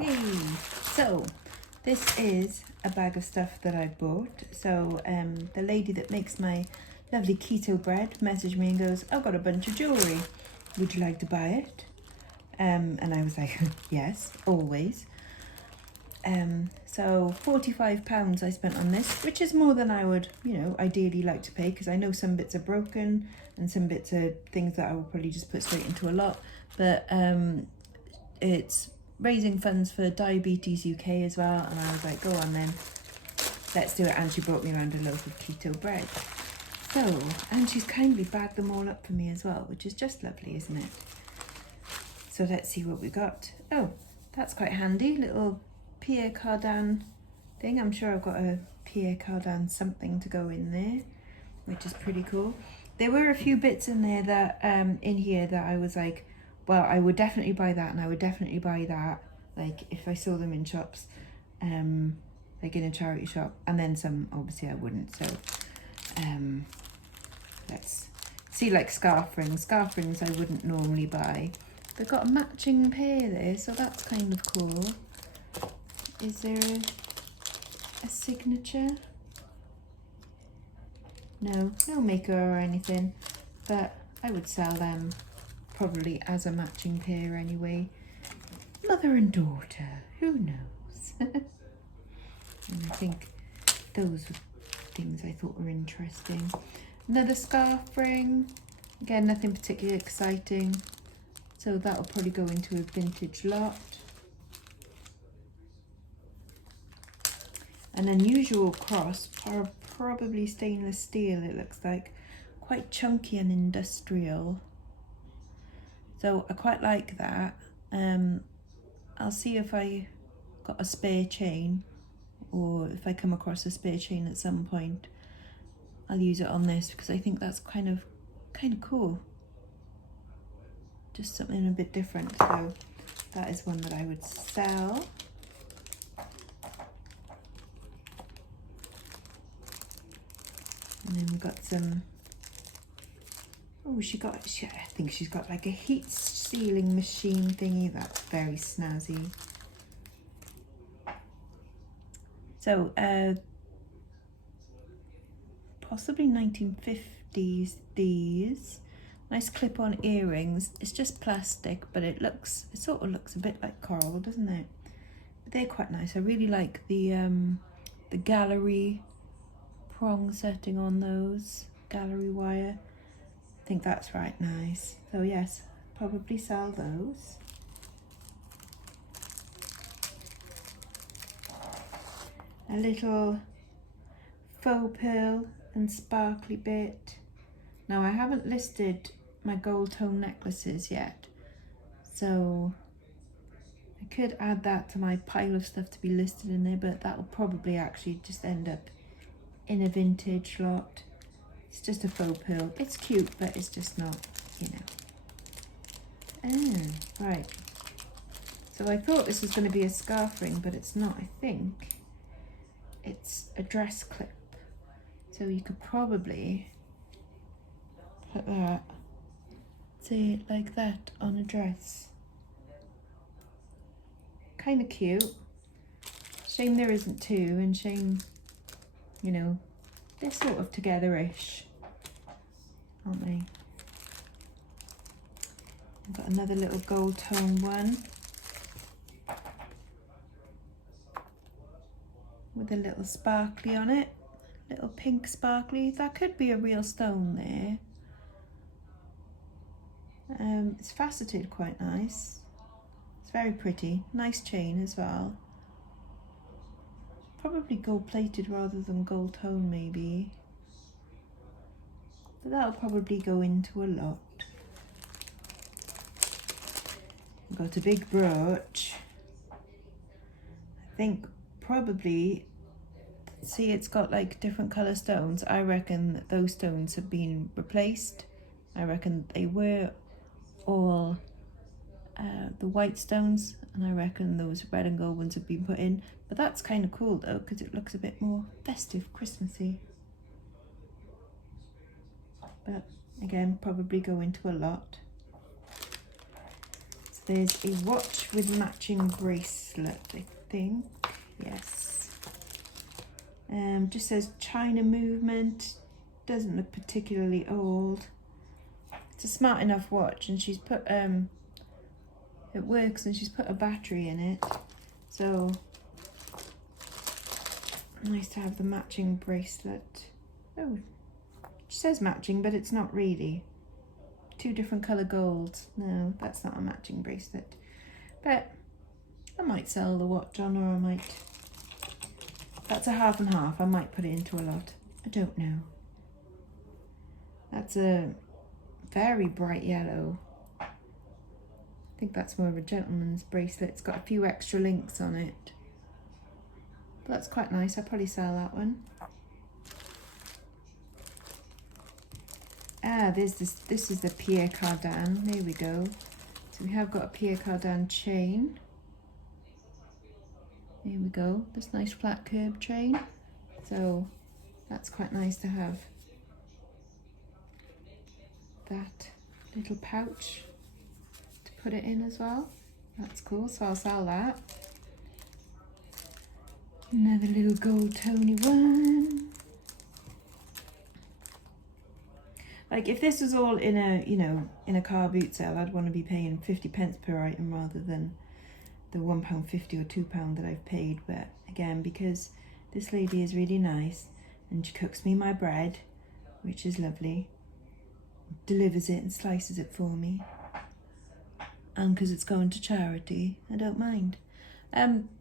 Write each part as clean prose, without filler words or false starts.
Hey, so this is a bag of stuff that I bought. So the lady that makes my lovely keto bread messaged me and goes, I've got a bunch of jewellery. Would you like to buy it? And I was like, yes, always. So £45 I spent on this, which is more than I would, ideally like to pay, because I know some bits are broken and some bits are things that I will probably just put straight into a lot. But it's raising funds for Diabetes UK as well, and I was like, go on then, let's do it. And she brought me around a loaf of keto bread. So, and she's kindly bagged them all up for me as well, which is just lovely, isn't it? So let's see what we got. Oh, that's quite handy, little Pierre Cardin thing. I'm sure I've got a Pierre Cardin something to go in there, which is pretty cool. There were a few bits in there that in here that I was like, well, I would definitely buy that, and I would definitely buy that, like if I saw them in shops, like in a charity shop. And then some obviously I wouldn't. So let's see, like scarf rings I wouldn't normally buy. They've got a matching pair there, so that's kind of cool. Is there a signature? No maker or anything, but I would sell them probably as a matching pair anyway. Mother and daughter, who knows? And I think those were things I thought were interesting. Another scarf ring, again nothing particularly exciting, so that'll probably go into a vintage lot. An unusual cross, probably stainless steel, it looks like, quite chunky and industrial. So I quite like that. I'll see if I got a spare chain, or if I come across a spare chain at some point, I'll use it on this, because I think that's kind of cool. Just something a bit different. So that is one that I would sell. And then we've got some, I think she's got like a heat sealing machine thingy. That's very snazzy. So possibly 1950s these. Nice clip-on earrings. It's just plastic, but it sort of looks a bit like coral, doesn't it? But they're quite nice. I really like the gallery prong setting on those, gallery wire. I think that's right nice. So yes, probably sell those. A little faux pearl and sparkly bit. Now I haven't listed my gold tone necklaces yet, so I could add that to my pile of stuff to be listed in there, but that'll probably actually just end up in a vintage lot. It's just a faux pearl. It's cute, but it's just not, right. So I thought this was going to be a scarf ring, but it's not. I think it's a dress clip. So you could probably put that, say, like that on a dress. Kind of cute. Shame there isn't two, and shame, they're sort of together-ish, aren't they? I've got another little gold tone one with a little sparkly on it, little pink sparkly. That could be a real stone there. It's faceted quite nice. It's very pretty. Nice chain as well. Probably gold plated rather than gold tone maybe. But that'll probably go into a lot. I've got a big brooch. I think probably, see, it's got like different colour stones. I reckon that those stones have been replaced. I reckon they were all the white stones, and I reckon those red and gold ones have been put in. But that's kind of cool though, because it looks a bit more festive, Christmassy. But again, probably go into a lot. There's a watch with matching bracelet, I think. Yes. Just says China movement. Doesn't look particularly old. It's a smart enough watch, and she's put it works, and she's put a battery in it. So nice to have the matching bracelet. Oh, she says matching, but it's not really. Two different colour golds. No, that's not a matching bracelet. But I might sell the watch on, or I might. That's a half and half. I might put it into a lot. I don't know. That's a very bright yellow. I think that's more of a gentleman's bracelet. It's got a few extra links on it. But that's quite nice. I'll probably sell that one. Ah, there's this. This is the Pierre Cardin. There we go. So we have got a Pierre Cardin chain. There we go. This nice flat curb chain. So that's quite nice to have. That little pouch to put it in as well. That's cool. So I'll sell that. Another little gold Tony one. Like if this was all in a, you know, in a car boot sale, I'd want to be paying 50p per item rather than the £1.50 or £2 that I've paid. But again, because this lady is really nice and she cooks me my bread, which is lovely, delivers it and slices it for me, and because it's going to charity, I don't mind.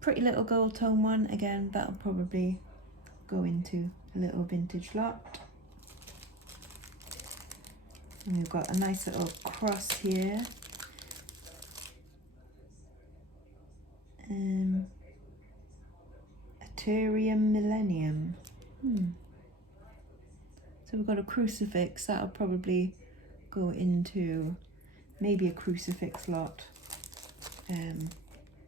Pretty little gold tone one. Again, that'll probably go into a little vintage lot. And we've got a nice little cross here. Aterium Millennium. So we've got a crucifix. That'll probably go into maybe a crucifix lot.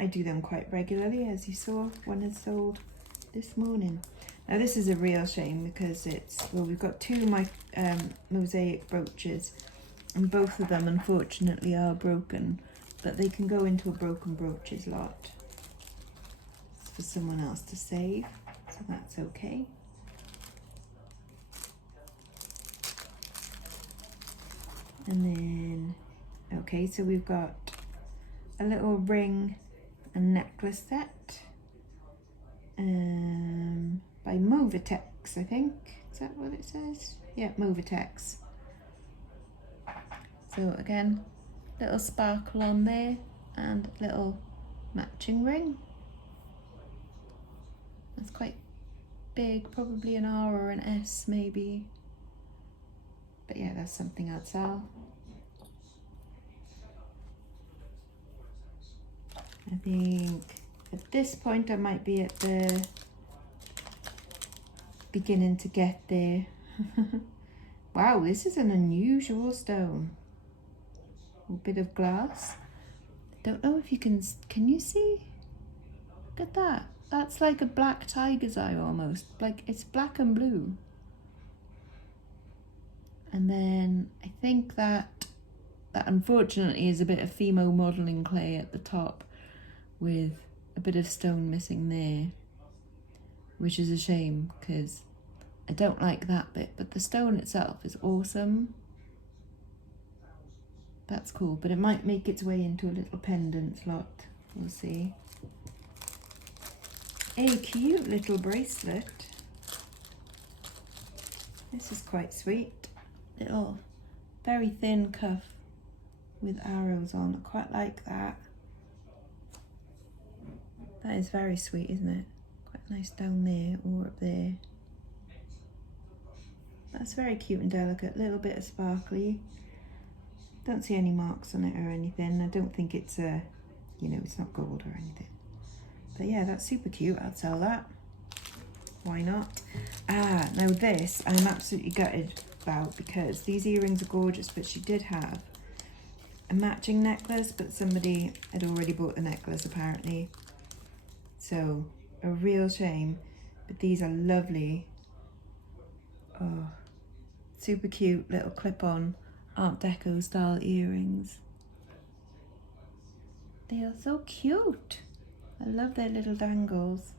I do them quite regularly, as you saw. One is sold this morning. Now this is a real shame because it's, well, we've got two mosaic brooches, and both of them unfortunately are broken, but they can go into a broken brooches lot. It's for someone else to save, so that's okay. And then, okay, so we've got a little ring and necklace set. By Movitex, I think. Is that what it says? Yeah, Movitex. So again, little sparkle on there and little matching ring. That's quite big, probably an R or an S maybe. But yeah, that's something I'd sell. I think at this point I might be at the beginning to get there. Wow, this is an unusual stone. A bit of glass. Don't know if you can you see? Look at that. That's like a black tiger's eye almost. Like it's black and blue. And then I think that unfortunately is a bit of Fimo modelling clay at the top with a bit of stone missing there, which is a shame because I don't like that bit, but the stone itself is awesome. That's cool, but it might make its way into a little pendant slot. We'll see. A cute little bracelet. This is quite sweet. Little, very thin cuff with arrows on. I quite like that. That is very sweet, isn't it? Quite nice down there or up there. That's very cute and delicate. Little bit of sparkly. Don't see any marks on it or anything. I don't think it's a, you know, it's not gold or anything. But yeah, that's super cute. I'd sell that. Why not? Ah, now this I'm absolutely gutted about because these earrings are gorgeous, but she did have a matching necklace, but somebody had already bought the necklace apparently. So a real shame, but these are lovely. Oh, super cute little clip-on Art Deco style earrings. They are so cute. I love their little dangles.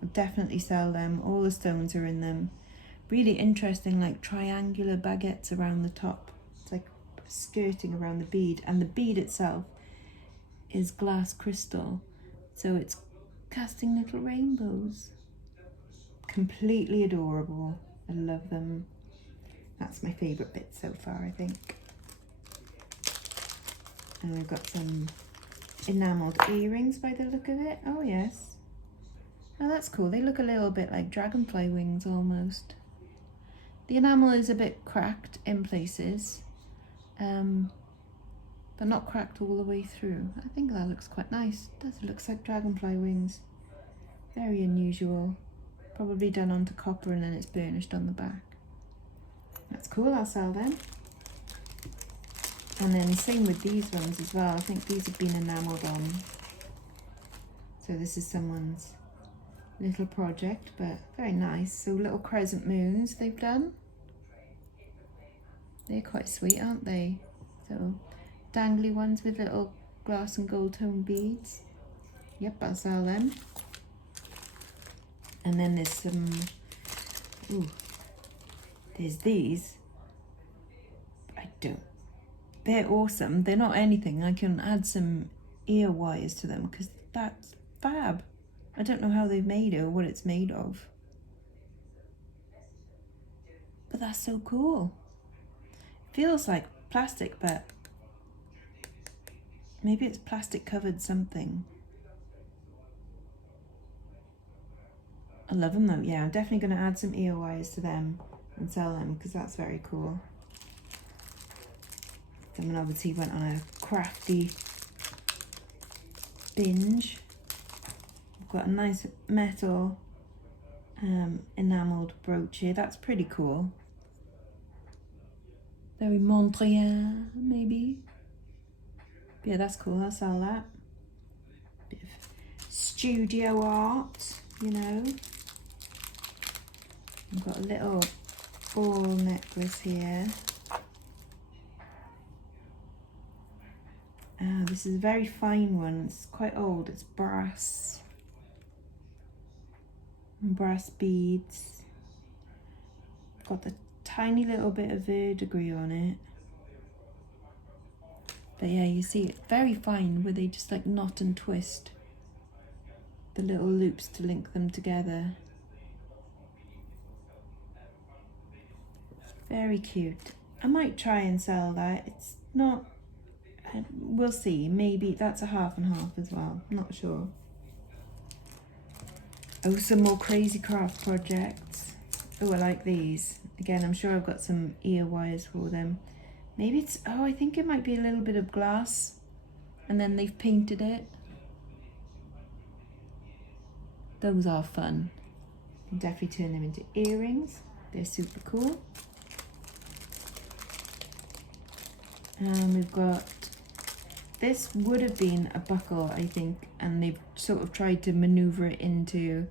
I'll definitely sell them. All the stones are in them. Really interesting, like triangular baguettes around the top. It's like skirting around the bead, and the bead itself is glass crystal, so it's casting little rainbows. Completely adorable. I love them. That's my favourite bit so far, I think. And we've got some enamelled earrings by the look of it. Oh yes. Oh, that's cool. They look a little bit like dragonfly wings almost. The enamel is a bit cracked in places, but not cracked all the way through. I think that looks quite nice. It does. It looks like dragonfly wings. Very unusual. Probably done onto copper and then it's burnished on the back. That's cool, I'll sell them. And then same with these ones as well. I think these have been enamelled on. So this is someone's little project, but very nice. So little crescent moons they've done. They're quite sweet, aren't they? So dangly ones with little glass and gold tone beads. Yep, I'll sell them. And then there's some, there's these. They're awesome. They're not anything. I can add some ear wires to them because that's fab. I don't know how they've made it or what it's made of. But that's so cool. It feels like plastic, but maybe it's plastic covered something. I love them though. Yeah, I'm definitely going to add some ear wires to them and sell them because that's very cool. Someone obviously went on a crafty binge. I've got a nice metal enamelled brooch here. That's pretty cool. Very Montreal, maybe. But yeah, that's cool. I'll sell that. Bit of studio art, you know. I've got a little ball necklace here. This is a very fine one. It's quite old. It's brass. And brass beads. Got the tiny little bit of verdigris on it. But yeah, you see it very fine where they just like knot and twist the little loops to link them together. Very cute. I might try and sell that. It's not, we'll see. Maybe that's a half and half as well. I'm not sure. Oh, some more crazy craft projects. Oh, I like these. Again, I'm sure I've got some ear wires for them. Maybe it's, oh, I think it might be a little bit of glass and then they've painted it. Those are fun. You can definitely turn them into earrings. They're super cool. And we've got, this would have been a buckle, I think, and they've sort of tried to maneuver it into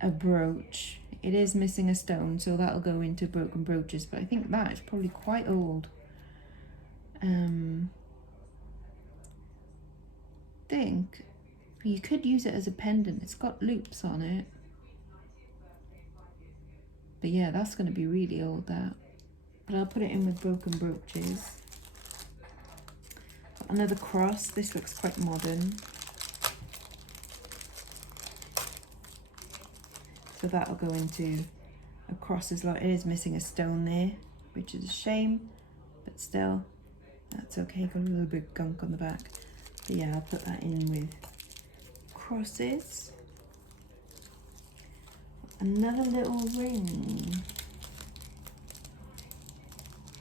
a brooch. It is missing a stone, so that'll go into broken brooches, but I think that is probably quite old. Think you could use it as a pendant. It's got loops on it. But yeah, that's going to be really old, that. But I'll put it in with broken brooches. Got another cross. This looks quite modern. So that'll go into a cross as well. It is missing a stone there, which is a shame, but still, that's okay. Got a little bit of gunk on the back. But yeah, I'll put that in with crosses. Another little ring.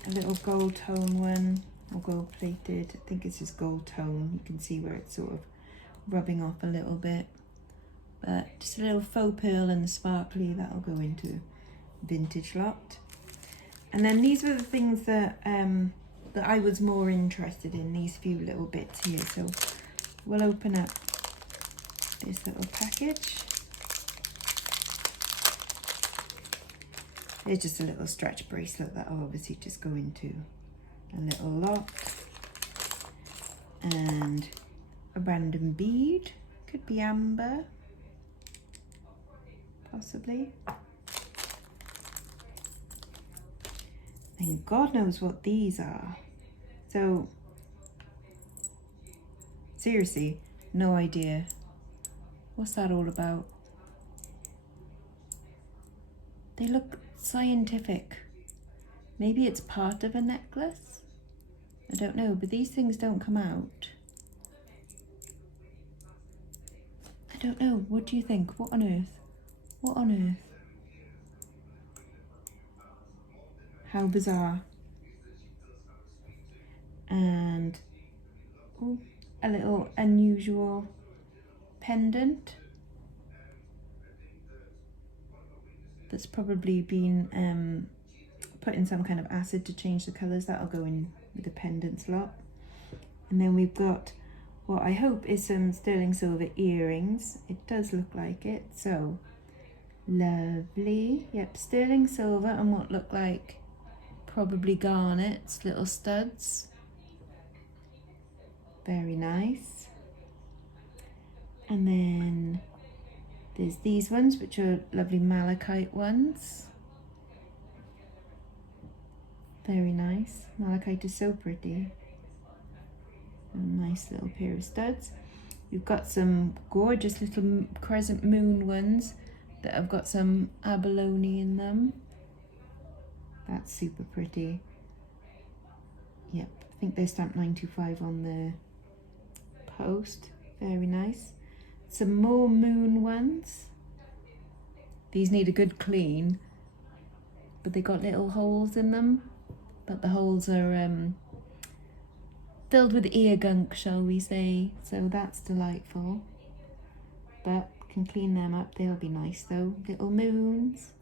A little gold tone one, or gold plated. I think it's just gold tone. You can see where it's sort of rubbing off a little bit. But just a little faux pearl and the sparkly, that'll go into vintage lot. And then these were the things that that I was more interested in, these few little bits here. So we'll open up this little package. There's just a little stretch bracelet that'll obviously just go into a little lot. And a random bead. Could be amber, possibly. And God knows what these are. So, seriously, no idea. What's that all about? They look scientific. Maybe it's part of a necklace? I don't know, but these things don't come out. I don't know, what do you think? What on earth? What on earth? How bizarre. And ooh, a little unusual pendant that's probably been put in some kind of acid to change the colours. That'll go in with the pendant slot. And then we've got what I hope is some sterling silver earrings. It does look like it, so lovely. Yep, sterling silver and what look like probably garnets, little studs. Very nice. And then there's these ones, which are lovely malachite ones. Very nice. Malachite is so pretty. A nice little pair of studs. We've got some gorgeous little crescent moon ones that have got some abalone in them. That's super pretty. Yep, I think they're stamped 925 on the post. Very nice. Some more moon ones. These need a good clean, but they got little holes in them. But the holes are filled with ear gunk, shall we say. So that's delightful. But can clean them up. They'll be nice though. Little moons.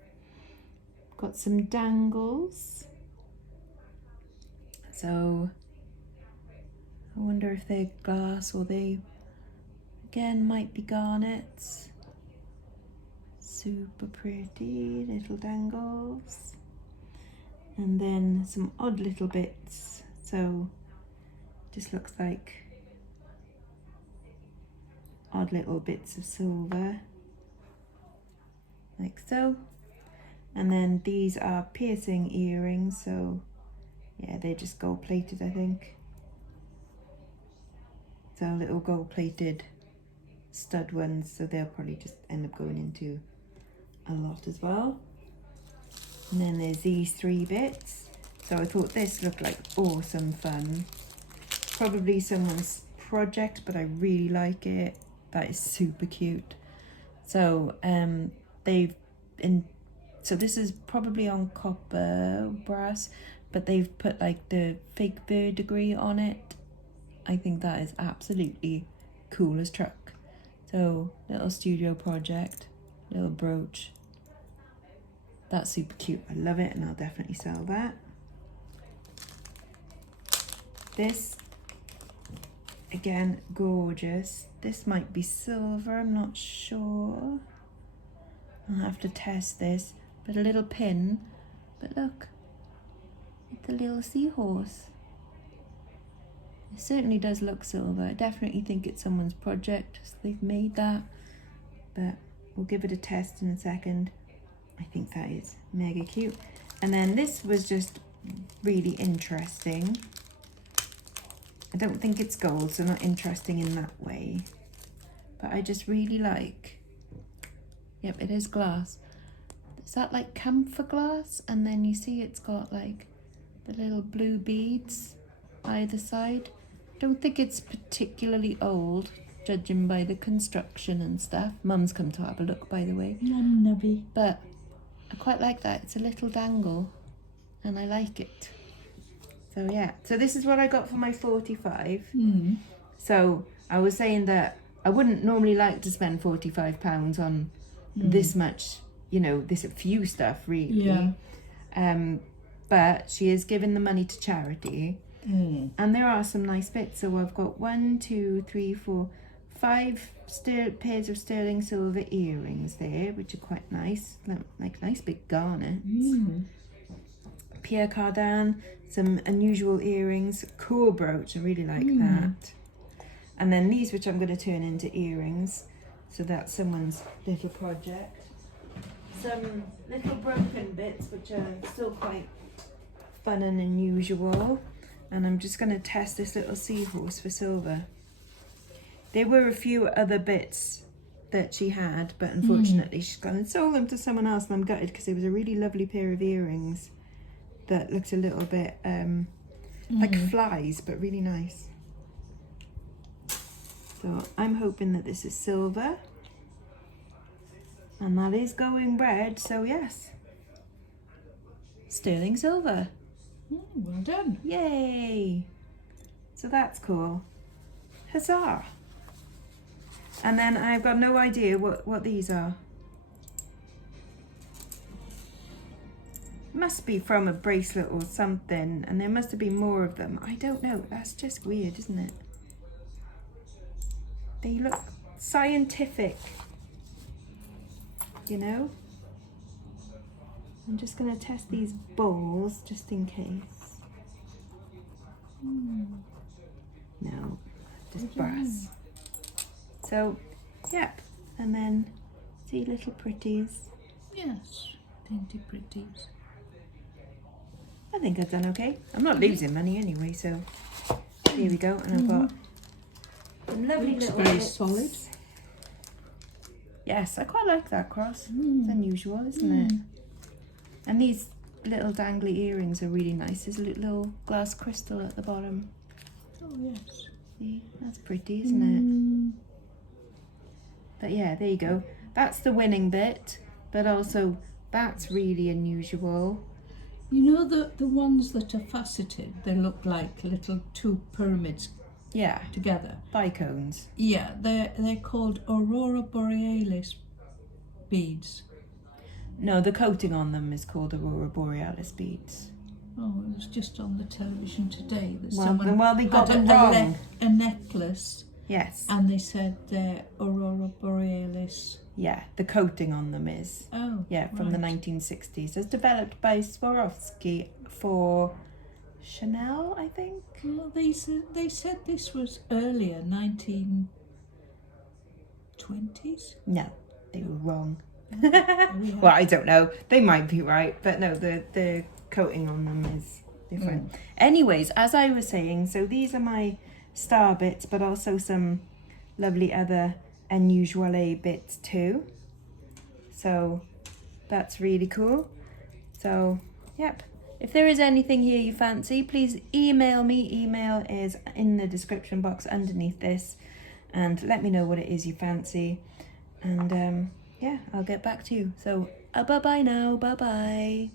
Got some dangles. So I wonder if they're glass or they again might be garnets. Super pretty little dangles. And then some odd little bits. So just looks like odd little bits of silver, like so. And then these are piercing earrings, so yeah, they're just gold plated, I think. So little gold plated stud ones, so they'll probably just end up going into a lot as well. And then there's these three bits. So I thought this looked like awesome fun. Probably someone's project, but I really like it. That is super cute. So so this is probably on copper brass, but they've put like the fake verdigris on it. I think that is absolutely cool as truck. So little studio project, little brooch. That's super cute. I love it, and I'll definitely sell that. This, again, gorgeous. This might be silver, I'm not sure. I'll have to test this. But a little pin. But look, it's a little seahorse. It certainly does look silver. I definitely think it's someone's project, so they've made that. But we'll give it a test in a second. I think that is mega cute. And then this was just really interesting. I don't think it's gold, so not interesting in that way. But I just really like, yep, it is glass. Is that like camphor glass? And then you see it's got like the little blue beads either side. Don't think it's particularly old, judging by the construction and stuff. Mum's come to have a look, by the way. Yum nubby. But I quite like that. It's a little dangle and I like it. So yeah, so this is what I got for my 45. So I was saying that I wouldn't normally like to spend £45 on this much, you know, this few stuff really. Yeah. But she is giving the money to charity. And there are some nice bits. So I've got 1, 2, 3, 4, 5 pairs of sterling silver earrings there, which are quite nice, like nice big garnets. Pierre Cardin, some unusual earrings, cool brooch, I really like that. And then these, which I'm going to turn into earrings. So that's someone's little project. Some little broken bits, which are still quite fun and unusual. And I'm just going to test this little seahorse for silver. There were a few other bits that she had, but unfortunately she's gone and sold them to someone else, and I'm gutted because it was a really lovely pair of earrings that looks a little bit like flies, but really nice. So I'm hoping that this is silver, and that is going red, so yes, sterling silver. Well done. Yay! So that's cool. Huzzah! And then I've got no idea what these are. Must be from a bracelet or something, and there must have been more of them. I don't know. That's just weird, isn't it? They look scientific, you know? I'm just going to test these balls just in case. No, just brass. So, yep, and then see little pretties. Yes, dainty pretties. I think I've done okay. I'm not losing money anyway, so here we go. And I've got some lovely Looks little very bits. solid. Yes, I quite like that cross. It's unusual, isn't it? And these little dangly earrings are really nice. There's a little glass crystal at the bottom. Oh yes. See, that's pretty, isn't it? But yeah, there you go. That's the winning bit, but also that's really unusual. You know the ones that are faceted, they look like little two pyramids Yeah, together. bicones. Yeah, they're called Aurora Borealis beads. No, the coating on them is called Aurora Borealis beads. Oh, it was just on the television today that Well, someone well, they got had them wrong. a necklace, Yes. and they said they're Aurora Borealis. Yeah, the coating on them is. Oh, Yeah, from the right. 1960s. It's developed by Swarovski for Chanel, I think. Well, they said this was earlier, 1920s. No, they were wrong. Yeah. Well, I don't know. They might be right, but no, the coating on them is different. Anyways, as I was saying, so these are my star bits, but also some lovely other unusual bits too. So that's really cool. So, yep. If there is anything here you fancy, please email me. Email is in the description box underneath this, and let me know what it is you fancy. And yeah, I'll get back to you. So bye-bye now. Bye-bye.